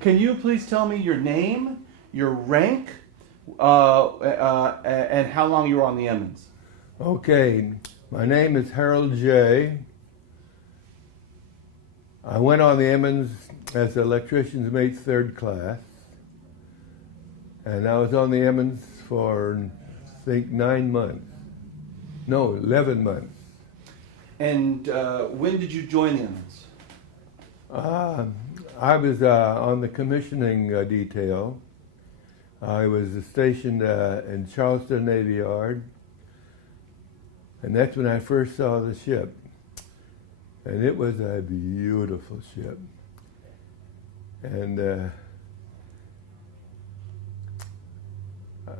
Can you please tell me your name, your rank, and how long you were on the Emmons? Okay, my name is Harold J. I went on the Emmons as electrician's mate third class, and I was on the Emmons for, I think, 9 months. No, 11 months. And when did you join the Emmons? I was on the commissioning detail. I was stationed in Charleston Navy Yard, and that's when I first saw the ship. And it was a beautiful ship. And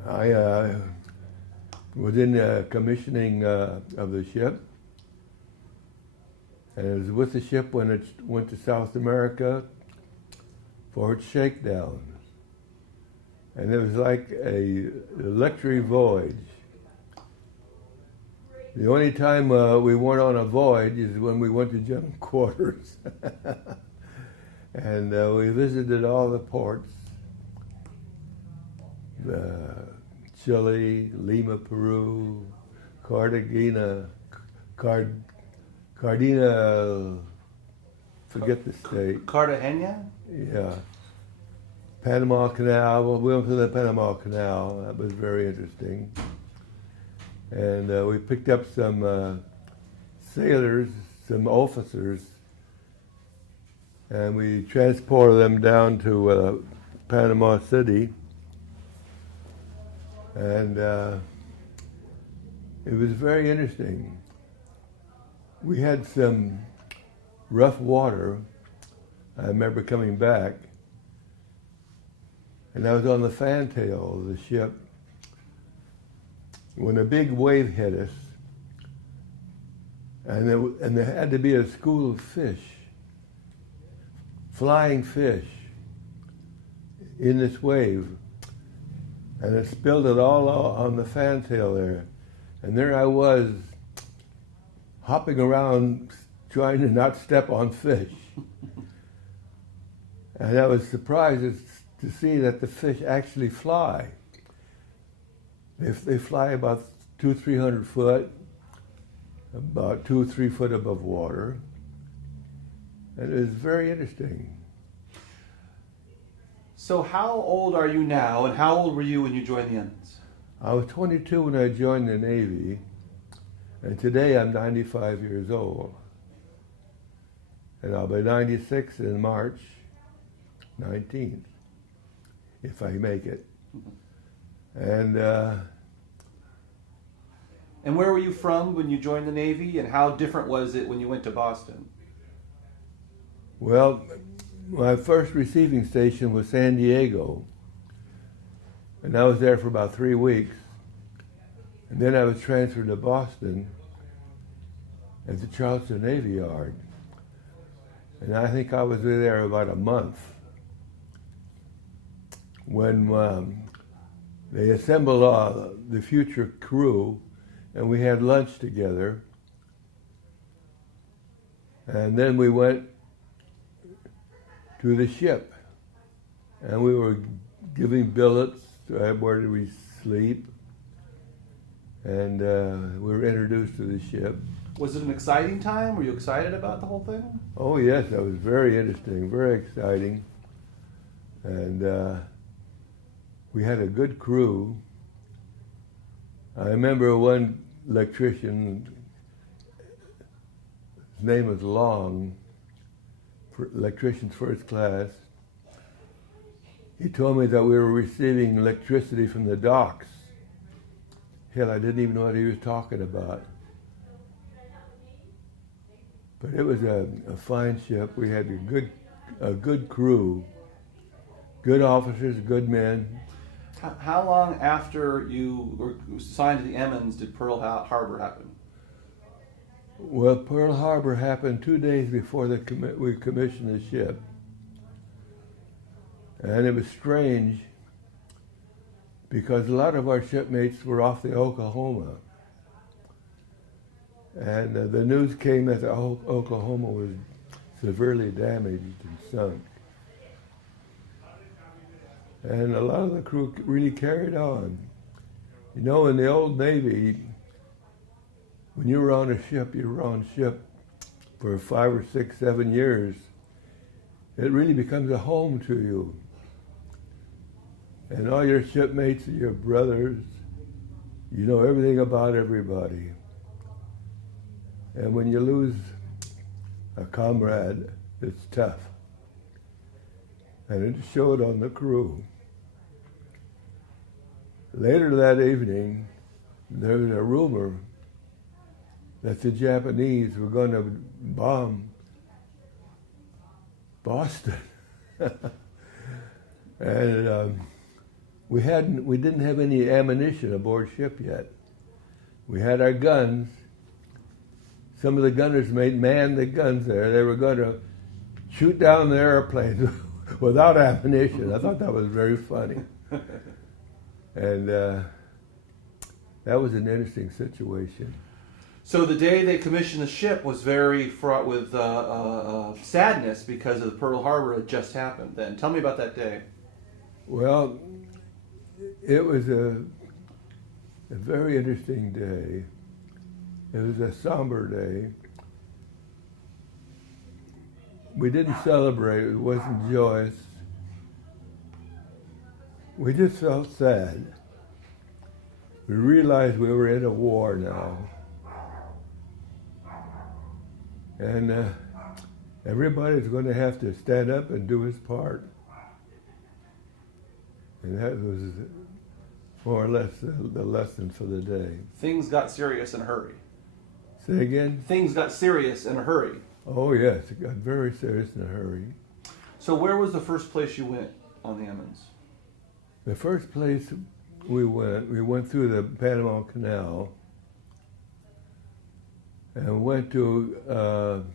I was in the commissioning of the ship. And I was with the ship when it went to South America for its shakedown. And it was like a luxury voyage. The only time we weren't on a voyage is when we went to general quarters. And we visited all the ports. Chile, Lima, Peru, Cartagena, Cardina, forget the state. Cartagena? Yeah. Panama Canal, well, we went to the Panama Canal. That was very interesting. And we picked up some sailors, some officers, and we transported them down to Panama City. And it was very interesting. We had some rough water. I remember coming back, and I was on the fantail of the ship when a big wave hit us, and there had to be a school of fish, flying fish, in this wave, and it spilled it all on the fantail there, and there I was, hopping around trying to not step on fish. And I was surprised to see that the fish actually fly. They fly about 200-300 foot, about 2 or 3 foot above water. And it was very interesting. So how old are you now, and how old were you when you joined the Emmons? I was 22 when I joined the Navy, and today I'm 95 years old. And I'll be 96 in March 19th, if I make it. And where were you from when you joined the Navy, and how different was it when you went to Boston? Well, my first receiving station was San Diego, and I was there for about 3 weeks. And then I was transferred to Boston at the Charleston Navy Yard. And I think I was there about a month when they assembled the future crew, and we had lunch together. And then we went to the ship, and we were giving billets to where we sleep, and we were introduced to the ship. Was it an exciting time? Were you excited about the whole thing? Oh yes, that was very interesting, very exciting, and we had a good crew. I remember one electrician, his name was Long, electrician's first class. He told me that we were receiving electricity from the docks. Hell, I didn't even know what he was talking about. But it was a fine ship. We had a good crew, good officers, good men. How long after you were signed to the Emmons did Pearl Harbor happen? Well, Pearl Harbor happened 2 days before we commissioned the ship. And it was strange because a lot of our shipmates were off the Oklahoma. And the news came that the Oklahoma was severely damaged and sunk. And a lot of the crew really carried on. You know, in the old Navy, when you were on a ship, you were on a ship for 5 or 6, 7 years. It really becomes a home to you. And all your shipmates and your brothers, you know everything about everybody. And when you lose a comrade, it's tough. And it showed on the crew. Later that evening, there was a rumor that the Japanese were going to bomb Boston. And we didn't have any ammunition aboard ship yet. We had our guns. Some of the gunners manned the guns there. They were going to shoot down the airplanes without ammunition. I thought that was very funny. And that was an interesting situation. So the day they commissioned the ship was very fraught with sadness because of the Pearl Harbor had just happened then. Tell me about that day. Well, it was a very interesting day. It was a somber day. We didn't celebrate. It wasn't joyous. We just felt sad. We realized we were in a war now. And everybody's going to have to stand up and do his part. And that was more or less the lesson for the day. Things got serious in a hurry. Say again? Things got serious in a hurry. Oh, yes, it got very serious in a hurry. So where was the first place you went on the Emmons? The first place we went through the Panama Canal and went to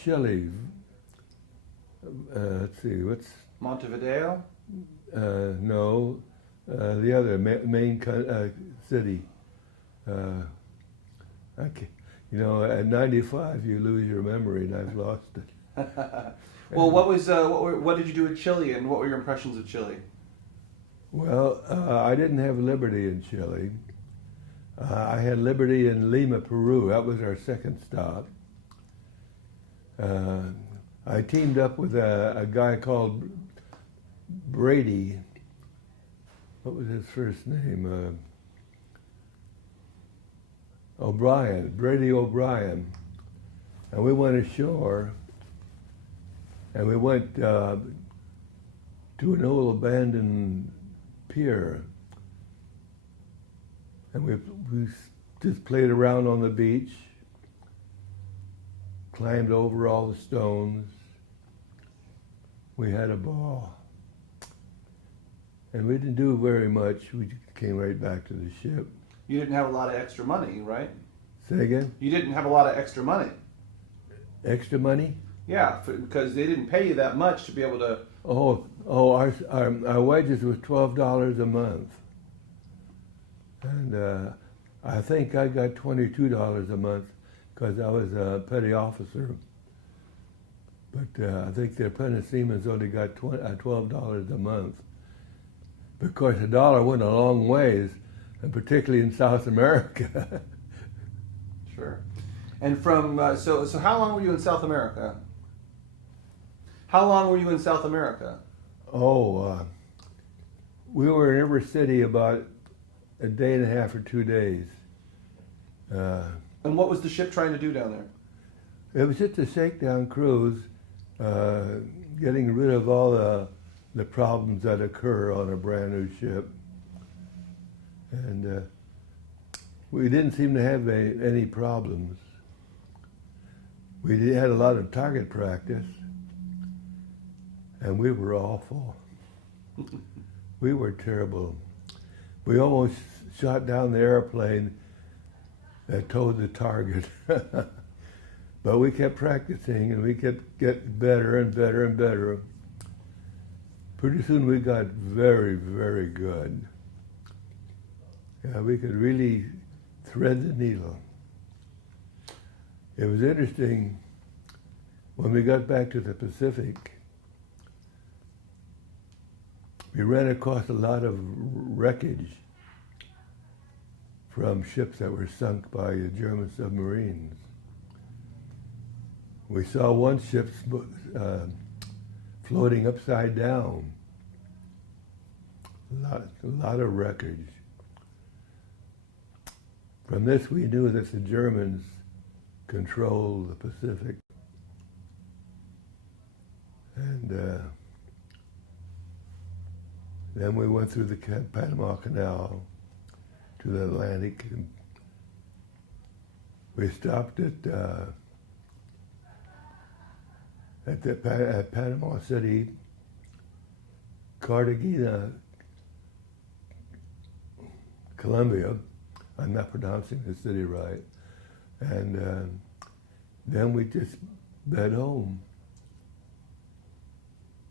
Chile. Let's see, what's... Montevideo? No, the other main city. You know, at 95 you lose your memory, and I've lost it. Well, what did you do in Chile, and what were your impressions of Chile? Well, I didn't have liberty in Chile. I had liberty in Lima, Peru. That was our second stop. I teamed up with a guy called Brady. What was his first name? O'Brien, Brady O'Brien. And we went ashore, and we went to an old abandoned pier. And we just played around on the beach, climbed over all the stones. We had a ball. And we didn't do very much. We came right back to the ship. You didn't have a lot of extra money, right? Say again? You didn't have a lot of extra money. Extra money? Yeah, because they didn't pay you that much to be able to... Our wages was $12 a month. And I think I got $22 a month because I was a petty officer. But I think the apprentice seamen only got $12 a month. Because a dollar went a long ways, and particularly in South America. Sure. And from, so how long were you in South America? How long were you in South America? We were in every city about a day and a half or 2 days. And what was the ship trying to do down there? It was just a shakedown cruise, getting rid of all the problems that occur on a brand new ship. And we didn't seem to have any problems. We had a lot of target practice, and we were awful. We were terrible. We almost shot down the airplane that towed the target. But we kept practicing, and we kept getting better and better and better. Pretty soon we got very, very good. Yeah, we could really thread the needle. It was interesting when we got back to the Pacific. we ran across a lot of wreckage from ships that were sunk by German submarines. We saw one ship floating upside down. A lot of wreckage. From this, we knew that the Germans controlled the Pacific. And then we went through the Panama Canal to the Atlantic. And we stopped at Panama City, Cartagena, Colombia. I'm not pronouncing the city right. And then we just sped home.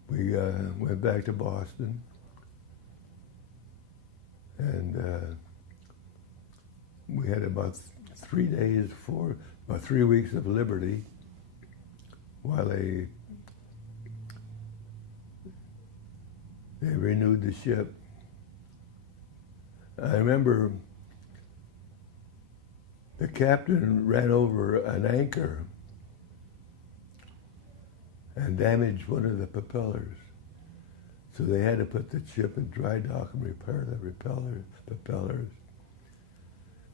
We went back to Boston, and we had about 3 days about 3 weeks of liberty while they renewed the ship. I remember the captain ran over an anchor and damaged one of the propellers. So they had to put the ship in dry dock and repair the propellers.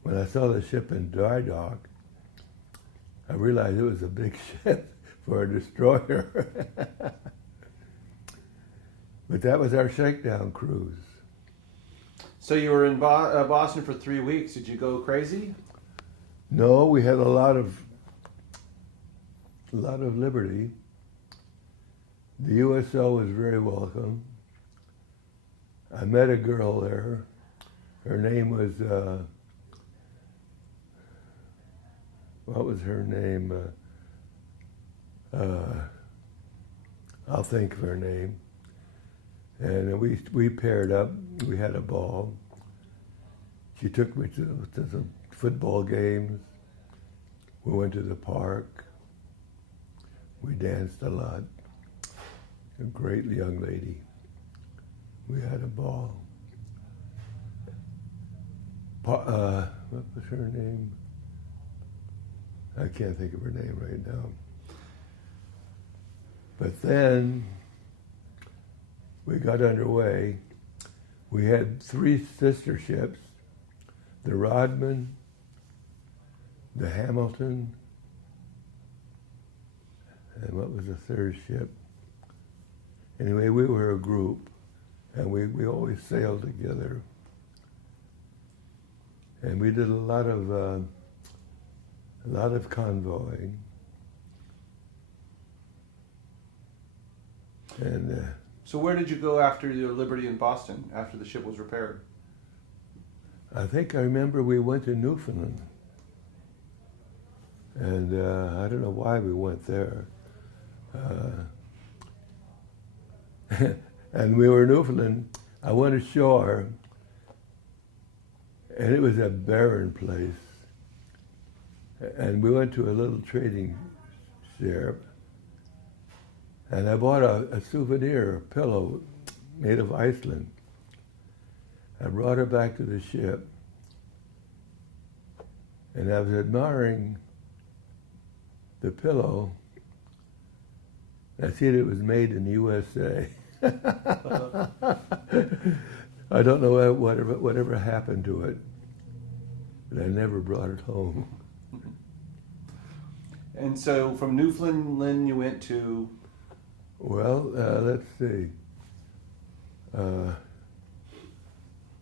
When I saw the ship in dry dock, I realized it was a big ship for a destroyer. But that was our shakedown cruise. So you were in Boston for 3 weeks. Did you go crazy? No, we had a lot of liberty. The USO was very welcome. I met a girl there. Her name was, what was her name? I'll think of her name. And we paired up. We had a ball. She took me to some football games. We went to the park. We danced a lot. A great young lady. We had a ball. What was her name? I can't think of her name right now. But then we got underway. We had 3 sister ships, the Rodman, the Hamilton, and what was the third ship? Anyway, we were a group, and we always sailed together. And we did a lot of convoying. And so where did you go after your liberty in Boston, after the ship was repaired? I think I remember we went to Newfoundland. And I don't know why we went there. And we were in Newfoundland. I went ashore, and it was a barren place. And we went to a little trading shop, and I bought a souvenir, a pillow made of Iceland. I brought her back to the ship, and I was admiring the pillow. I see that it was made in the USA. I don't know whatever happened to it, but I never brought it home. And so from Newfoundland you went to? Well, let's see.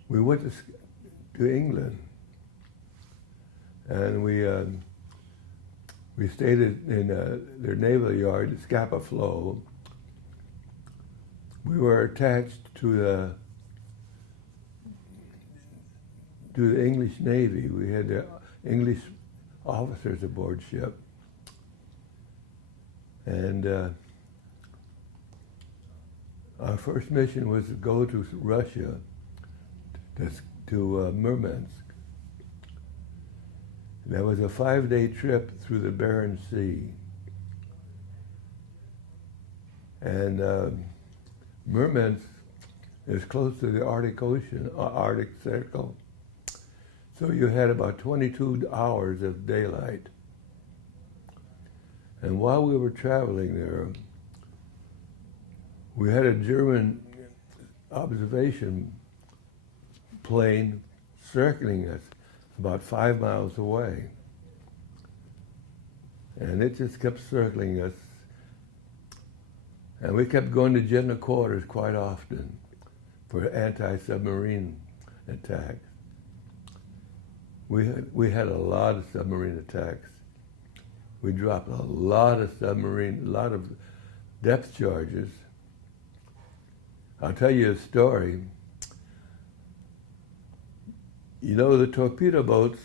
We went to England, and we stayed in their naval yard at Scapa Flow. We were attached to the English Navy. We had English officers aboard ship. And our first mission was to go to Russia, to Murmansk. That was a 5-day trip through the Barents Sea. And Murmansk It's close to the Arctic Ocean, Arctic Circle. So you had about 22 hours of daylight. And while we were traveling there, we had a German observation plane circling us about 5 miles away. And it just kept circling us. And we kept going to general quarters quite often for anti-submarine attacks. We had a lot of submarine attacks. We dropped a lot of depth charges. I'll tell you a story. You know, the torpedo boats,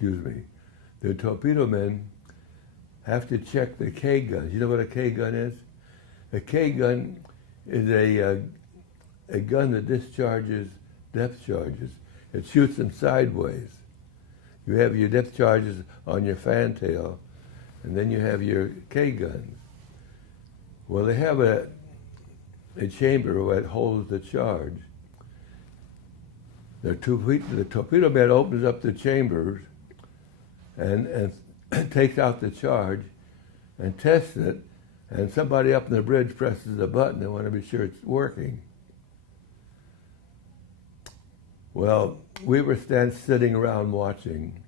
the torpedo men have to check the K guns. You know what a K gun is? A K gun is a gun that discharges depth charges. It shoots them sideways. You have your depth charges on your fantail, and then you have your K guns. Well, they have a chamber that holds the charge. The torpedo man opens up the chambers and takes out the charge and tests it, and somebody up in the bridge presses a button. They want to be sure it's working. Well, we were sitting around watching,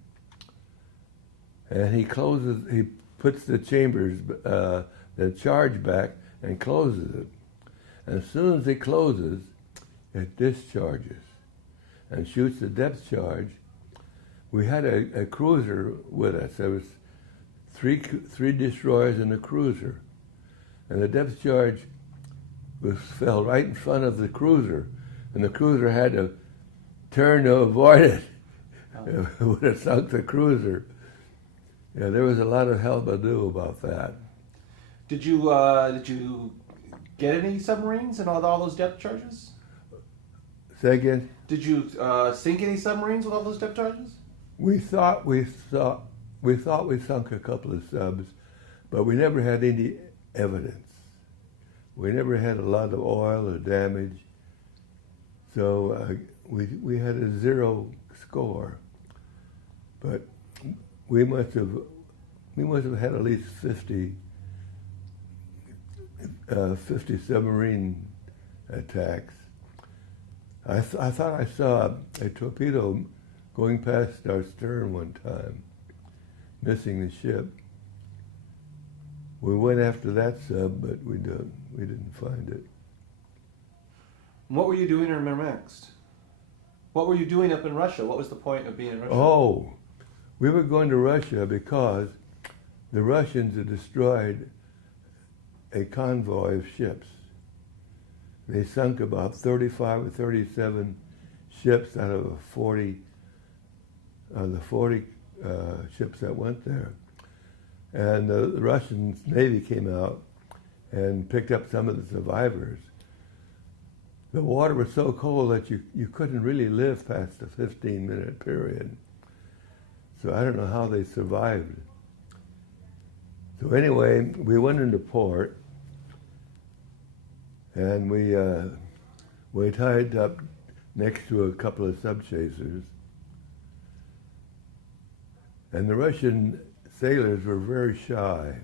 and he puts the chambers, the charge back and closes it. And as soon as it closes, it discharges and shoots the depth charge. We had a cruiser with us. There was three destroyers and a cruiser. And the depth charge fell right in front of the cruiser, and the cruiser had to turn to avoid it. It would have sunk the cruiser. Yeah, there was a lot of hullabaloo about that. Did you get any submarines in all those depth charges? Say again? Did you sink any submarines with all those depth charges? We thought we sunk a couple of subs, but we never had any evidence. We never had a lot of oil or damage, so we had a 0 score. But we must have had at least 50 submarine attacks. I thought I saw a torpedo going past our stern one time, missing the ship. We went after that sub, but we didn't find it. What were you doing in next? What were you doing up in Russia? What was the point of being in Russia? Oh, we were going to Russia because the Russians had destroyed a convoy of ships. They sunk about 35 or 37 ships out of the 40 ships that went there. And the Russian Navy came out and picked up some of the survivors. The water was so cold that you couldn't really live past the 15-minute period. So I don't know how they survived. So anyway, we went into port, and we tied up next to a couple of sub-chasers. And the Russian sailors were very shy.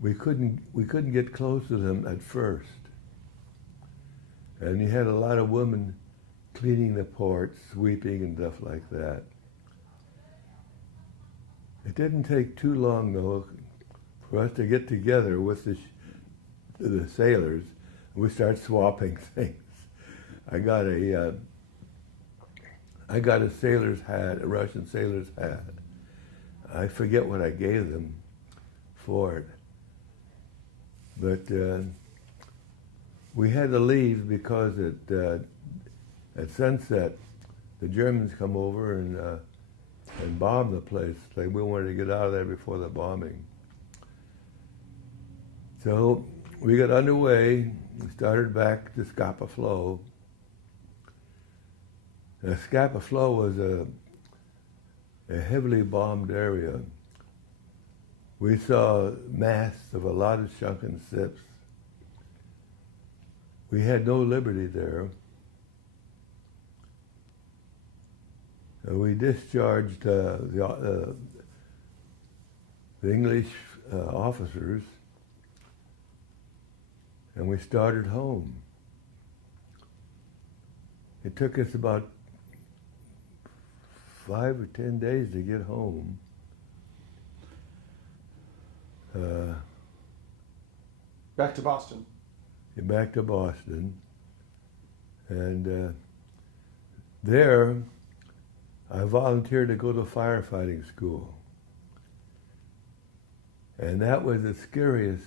We couldn't get close to them at first. And you had a lot of women cleaning the port, sweeping and stuff like that. It didn't take too long, though, for us to get together with the sailors. We started swapping things. I got a sailor's hat, a Russian sailor's hat. I forget what I gave them for it. But we had to leave because at sunset, the Germans come over and bomb the place. Like we wanted to get out of there before the bombing. So we got underway. We started back to Scapa Flow. Scapa Flow was a heavily bombed area. We saw masts of a lot of sunken ships. We had no liberty there. We discharged the English officers, and we started home. It took us about 5 or 10 days to get home. Back to Boston. Back to Boston. And there, I volunteered to go to firefighting school. And that was the scariest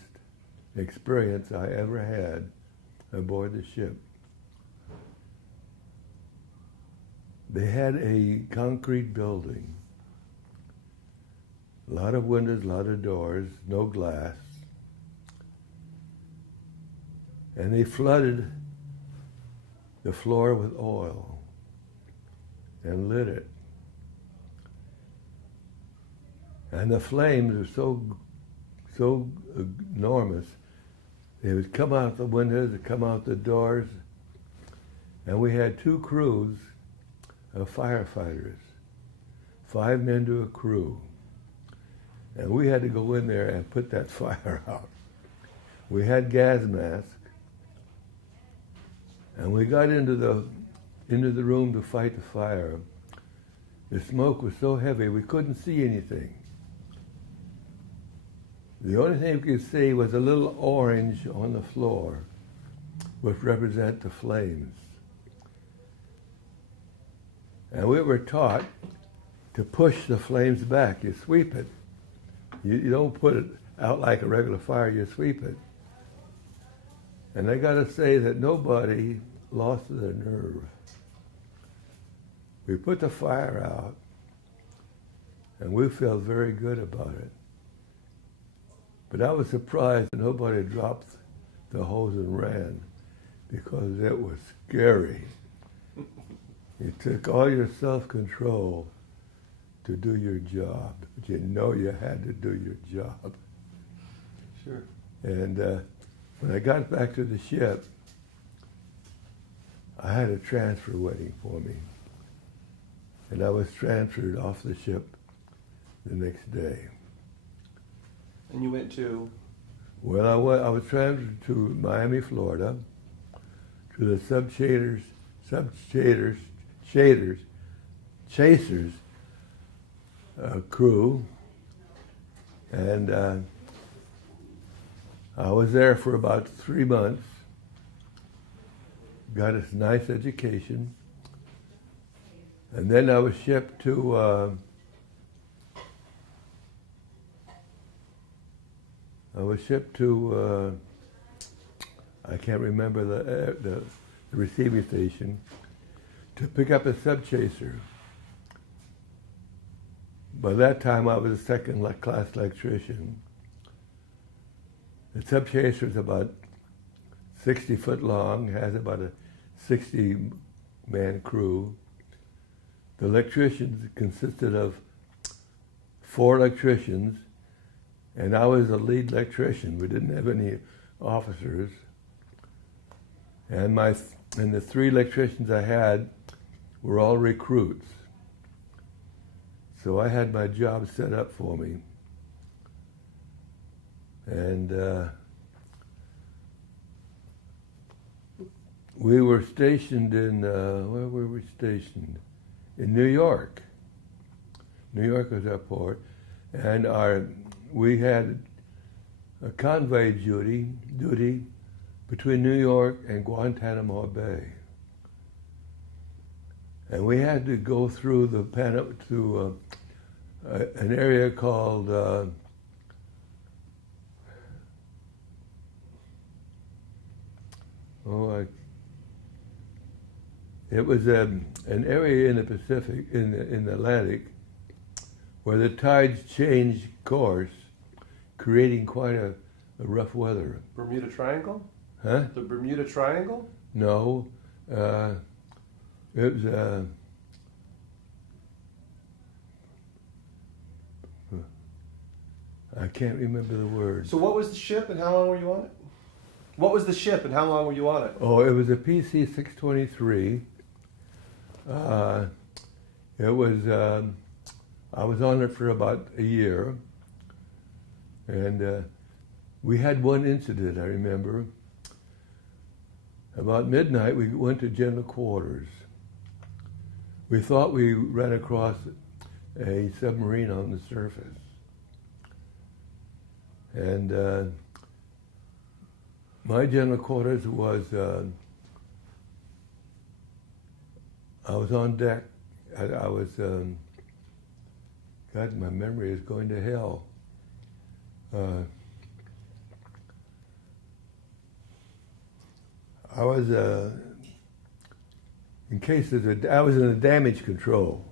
experience I ever had aboard the ship. They had a concrete building, a lot of windows, a lot of doors, no glass. And they flooded the floor with oil and lit it. And the flames were so enormous, they would come out the windows, they'd come out the doors, and we had 2 crews of firefighters, 5 men to a crew. And we had to go in there and put that fire out. We had gas masks, and we got into the room to fight the fire. The smoke was so heavy we couldn't see anything. The only thing we could see was a little orange on the floor, which represent the flames. And we were taught to push the flames back. You sweep it. You don't put it out like a regular fire, you sweep it. And I gotta say that nobody lost their nerve. We put the fire out, and we felt very good about it. But I was surprised that nobody dropped the hose and ran, because it was scary. It took all your self-control to do your job, but you know you had to do your job. Sure. And when I got back to the ship, I had a transfer waiting for me. And I was transferred off the ship the next day. And you went to? Well, I was transferred to Miami, Florida, to the chasers crew, and I was there for about 3 months. Got a nice education, and then I was shipped to I can't remember the receiving station, to pick up a subchaser. By that time, I was a second-class electrician. The subchaser is about 60 foot long, has about a 60-man crew. The electricians consisted of 4 electricians, and I was the lead electrician. We didn't have any officers. And the 3 electricians I had were all recruits. So I had my job set up for me. And we were stationed in, where were we stationed? In New York. New York was our port. And we had a convoy duty between New York and Guantanamo Bay. And we had to go through an area called it was an area in the Pacific, in the Atlantic, where the tides changed course, creating quite a rough weather. Bermuda Triangle? Huh? The Bermuda Triangle? No. It was I can't remember the word. So what was the ship and how long were you on it? What was the ship and how long were you on it? Oh, it was a PC-623. It was, I was on it for about a year. And we had one incident, I remember. About midnight, we went to general quarters. We thought we ran across a submarine on the surface. And my general quarters was, I was on deck. I was, God, my memory is going to hell. I was, in case I was in the damage control.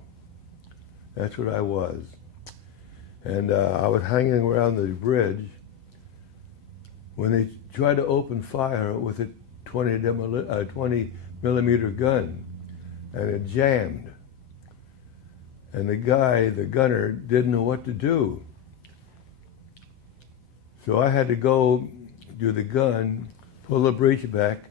That's what I was. And I was hanging around the bridge when they tried to open fire with a 20 millimeter gun, and it jammed. And the gunner, didn't know what to do. So I had to go do the gun, pull the breech back.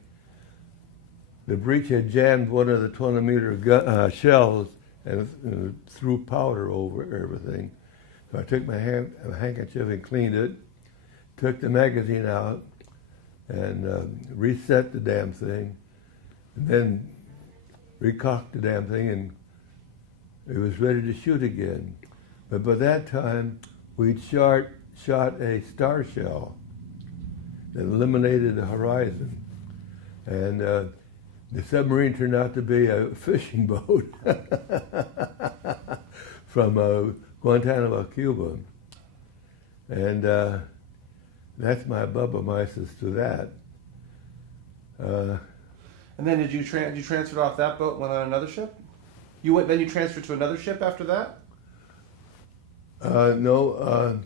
The breech had jammed one of the 20-meter shells and threw powder over everything. So I took my handkerchief and cleaned it, took the magazine out, and reset the damn thing, and then recocked the damn thing, and it was ready to shoot again. But by that time, we'd shot a star shell that eliminated the horizon. And the submarine turned out to be a fishing boat from Guantanamo, Cuba. And that's my Bubba-Mises to that. And then did you transfer off that boat and went on another ship? Then you transferred to another ship after that? No.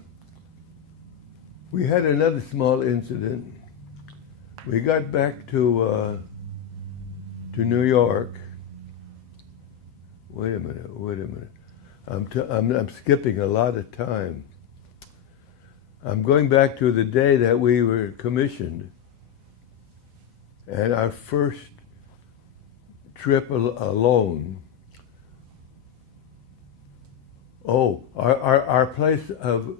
We had another small incident. We got back to New York. Wait a minute. I'm skipping a lot of time. I'm going back to the day that we were commissioned, and our first trip alone. Oh, our place of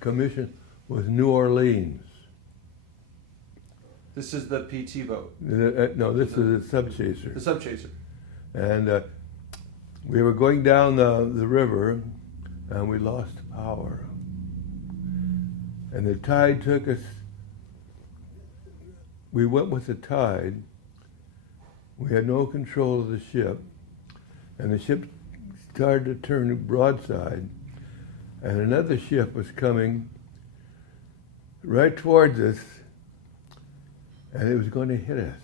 commission was New Orleans. This is the PT boat. No, this is a subchaser. The subchaser. And we were going down the river, and we lost power. And the tide took us. We went with the tide. We had no control of the ship, and the ship started to turn broadside, and another ship was coming right towards us, and it was going to hit us.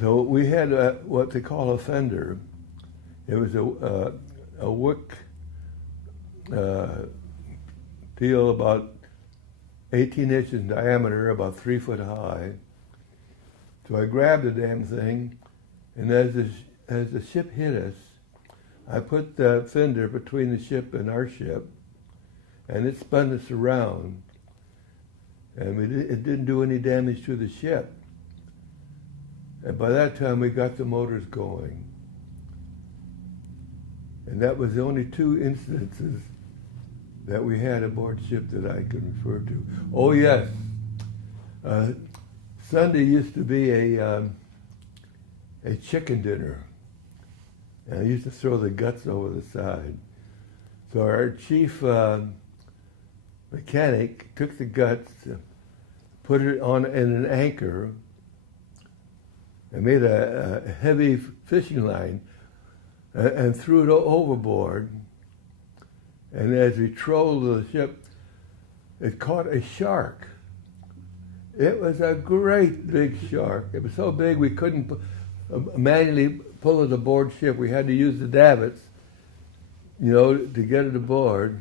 So we had what they call a fender. It was a wick deal about 18 inches in diameter, about 3 foot high. So I grabbed the damn thing, and as the ship hit us, I put the fender between the ship and our ship, and it spun us around. And it didn't do any damage to the ship. And by that time, we got the motors going. And that was the only two instances that we had aboard ship that I could refer to. Oh, yes. Sunday used to be a chicken dinner. And I used to throw the guts over the side. So our chief mechanic took the guts, put it on in an anchor, and made a heavy fishing line and threw it overboard. And as we trolled the ship, it caught a shark. It was a great big shark. It was so big we couldn't manually pull it aboard ship. We had to use the davits, to get it aboard.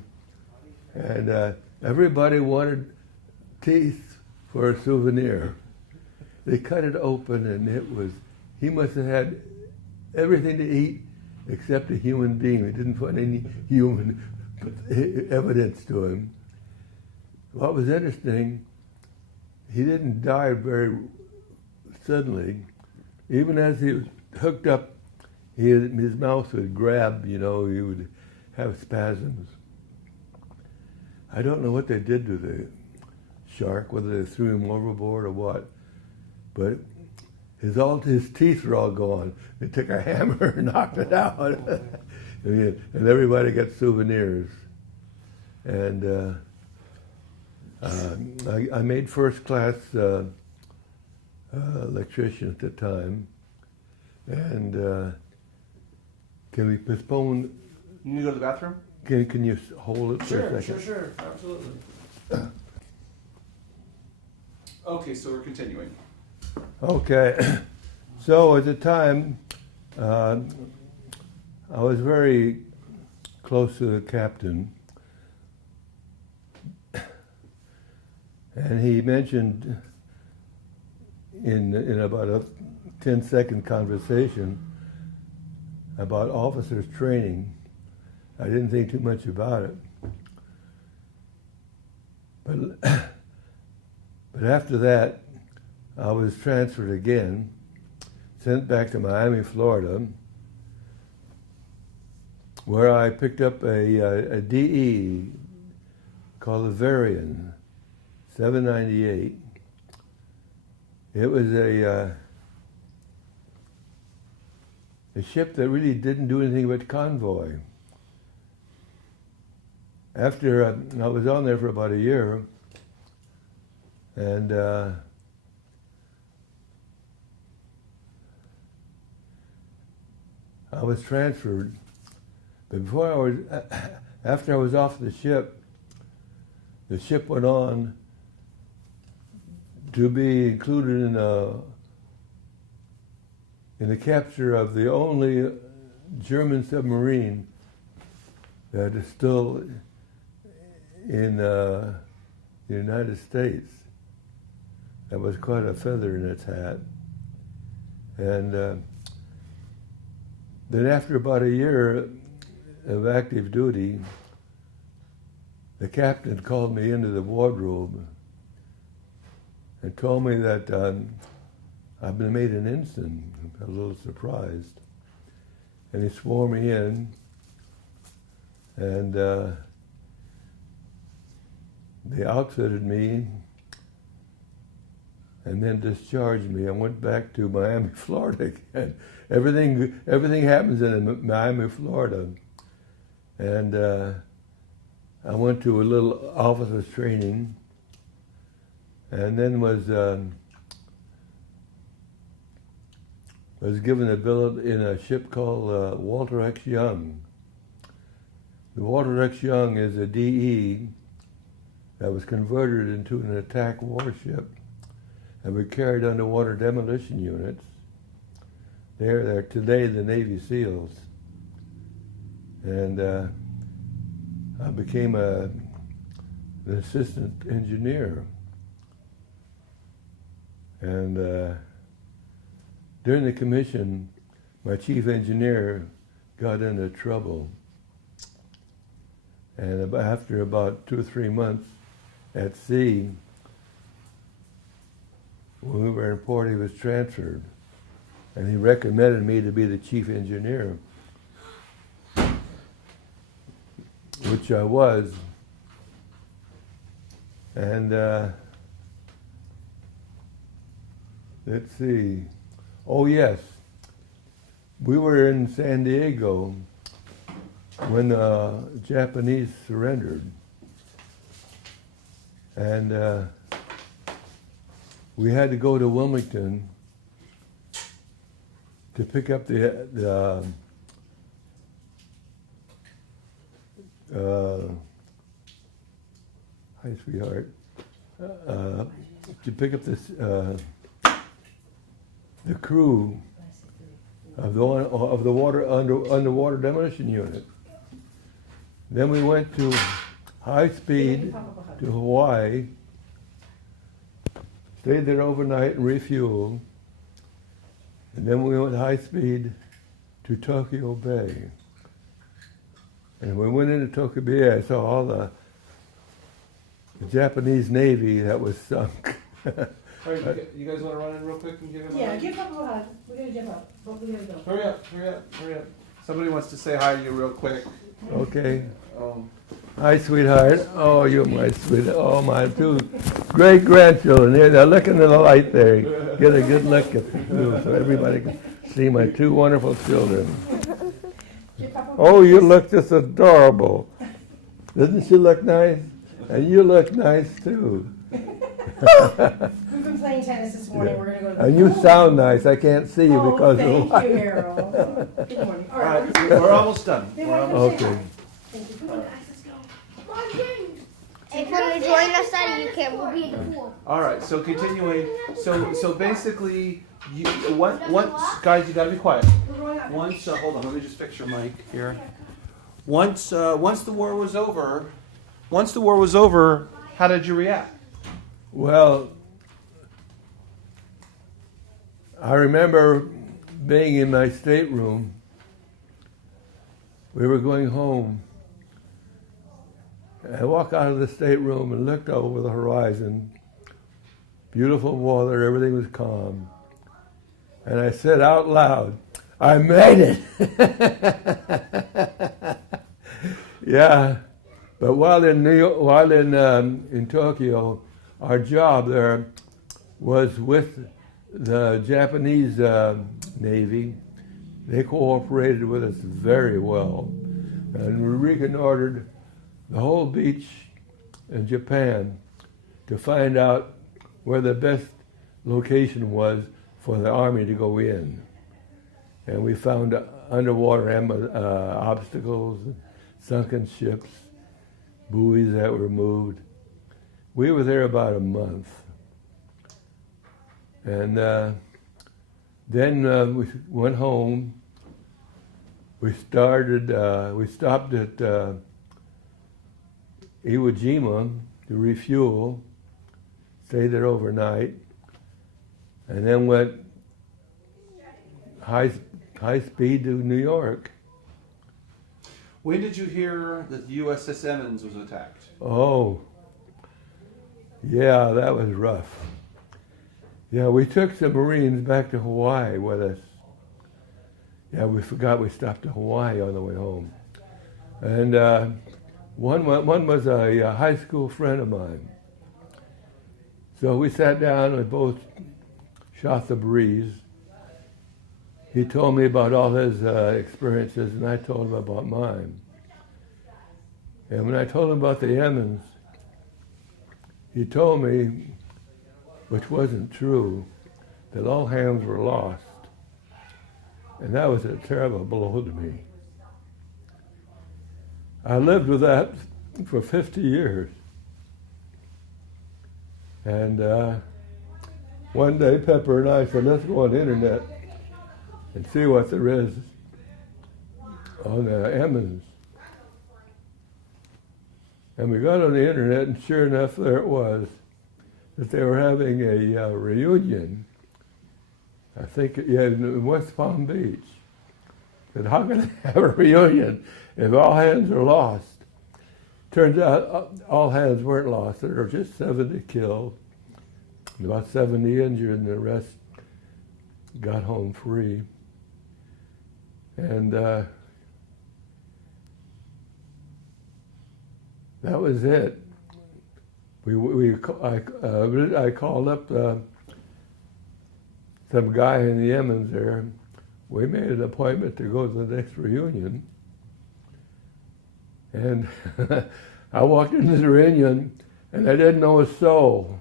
And everybody wanted teeth for a souvenir. They cut it open, and he must have had everything to eat except a human being. We didn't put any human evidence to him. What was interesting, he didn't die very suddenly. Even as he was hooked up, his mouth would grab, he would have spasms. I don't know what they did to the shark, whether they threw him overboard or what, but his teeth were all gone. They took a hammer and knocked it out. And everybody got souvenirs. And I made first class electrician at the time. And can we postpone? You need to go to the bathroom? Can you hold it for a second? Sure, absolutely. Okay, so we're continuing. Okay. So at the time, I was very close to the captain. And he mentioned in about a 10-second conversation about officers training. I didn't think too much about it. But after that, I was transferred again, sent back to Miami, Florida, where I picked up a DE called the Varian 798. It was a ship that really didn't do anything but convoy. After I was on there for about a year, and I was transferred. But after I was off the ship went on to be included in the capture of the only German submarine that is still in the United States. That was quite a feather in its hat. And then after about a year of active duty, the captain called me into the wardrobe and told me that I'd been made an ensign. I was a little surprised. And he swore me in, and they outfitted me and then discharged me. I went back to Miami, Florida again. Everything happens in Miami, Florida. And I went to a little officers training, and then was given a billet in a ship called Walter X. Young. The Walter X. Young is a DE that was converted into an attack warship and were carried underwater demolition units. They're today the Navy SEALs. And I became an assistant engineer. And during the commission, my chief engineer got into trouble. And after about 2 or 3 months at sea, when we were in port, he was transferred. And he recommended me to be the chief engineer, which I was. And let's see. Oh, yes. We were in San Diego when the Japanese surrendered. And we had to go to Wilmington to pick up the hi, sweetheart. To pick up this the crew of the underwater demolition unit. Then we went to high speed to Hawaii, stayed there overnight and refueled, and then we went high speed to Tokyo Bay. And when we went into Tokyo Bay, I saw all the Japanese Navy that was sunk. All right, you guys want to run in real quick and give him a Yeah, hug? give Papa a hug. We're gonna give up, but we gotta go. Hurry up, hurry up, hurry up. Somebody wants to say hi to you real quick. Okay. Um, Hi, sweetheart. Oh, you're my sweetheart. Oh, my two great grandchildren here. They're looking to the light there. Get a good look at you so everybody can see my two wonderful children. Give Papa a Oh, you kiss. look just adorable. Doesn't she look nice? And you look nice too. We've been playing tennis this morning. We're gonna go to the And you pool. sound nice. I can't see you Oh, because of the thank you, light. Harold. Good morning. All all right. right, we're almost done. They We're want almost to say Okay. hi. Thank you. Come on, guys, let's go. Come on, James. If you want to join us at UK, we'll be in the pool. All right, so continuing. So basically, once guys, you got to be quiet. We're going up. Once, hold on, let me just fix your mic here. Once the war was over, how did you react? Well, I remember being in my stateroom. We were going home. I walked out of the stateroom and looked over the horizon. Beautiful water, everything was calm. And I said out loud, I made it! Yeah, but while in in Tokyo, our job there was with the Japanese Navy. They cooperated with us very well, and we reconnoitered the whole beach in Japan to find out where the best location was for the army to go in. And we found underwater obstacles, sunken ships, buoys that were moved. We were there about a month. And then we went home. We stopped at Iwo Jima to refuel, stayed there overnight, and then went high speed to New York. When did you hear that the USS Emmons was attacked? Oh, yeah, that was rough. Yeah, we took some Marines back to Hawaii with us. Yeah, we forgot we stopped at Hawaii on the way home. And one was a high school friend of mine. So we sat down and both shot the breeze. He told me about all his experiences, and I told him about mine. And when I told him about the Emmons, he told me, which wasn't true, that all hands were lost. And that was a terrible blow to me. I lived with that for 50 years. And one day, Pepper and I said, let's go on the internet and see what there is on Emmons. And we got on the internet, and sure enough, there it was, that they were having a reunion. I think, in West Palm Beach. Said, how can they have a reunion if all hands are lost? Turns out all hands weren't lost. There were just 70 killed, about 70 injured, and the rest got home free. And that was it. I called up some guy in the Emmons there. We made an appointment to go to the next reunion. And I walked into the reunion, and I didn't know a soul.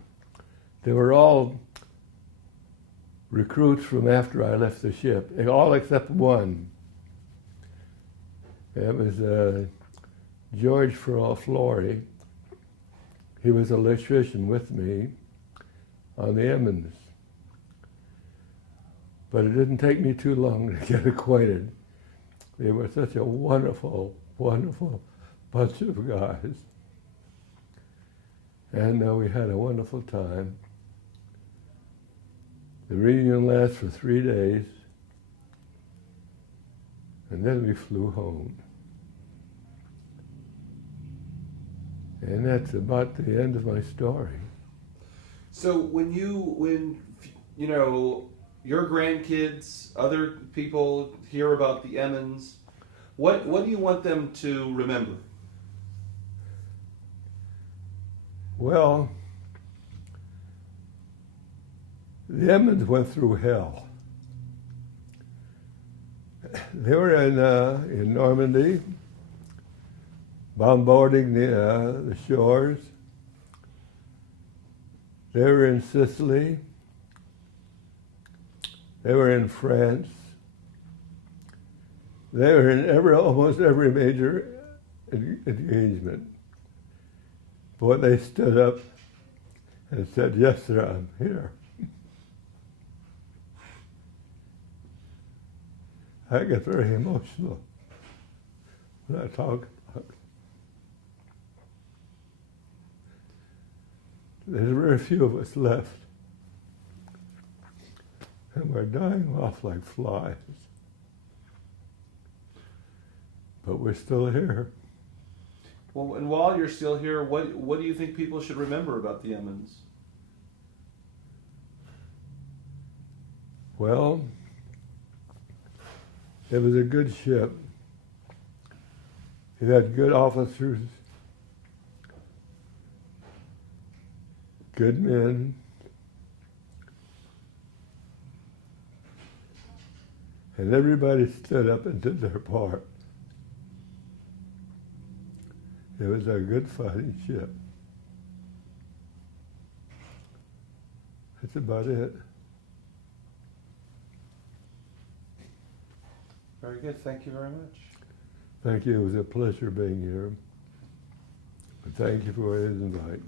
They were all recruits from after I left the ship, all except one. It was George Flory. He was an electrician with me on the Emmons. But it didn't take me too long to get acquainted. They were such a wonderful, wonderful bunch of guys. And we had a wonderful time. The reunion lasted for 3 days, and then we flew home. And that's about the end of my story. So when you know your grandkids, other people hear about the Emmons, what do you want them to remember? Well, the Emmons went through hell. They were in Normandy, bombarding the shores. They were in Sicily. They were in France. They were in almost every major engagement. But they stood up and said, "Yes, sir, I'm here." I get very emotional when I talk about it. There's very few of us left, and we're dying off like flies. But we're still here. Well, and while you're still here, what do you think people should remember about the Emmons? Well, it was a good ship. It had good officers, good men, and everybody stood up and did their part. It was a good fighting ship. That's about it. Very good. Thank you very much. Thank you. It was a pleasure being here. Thank you for his invite.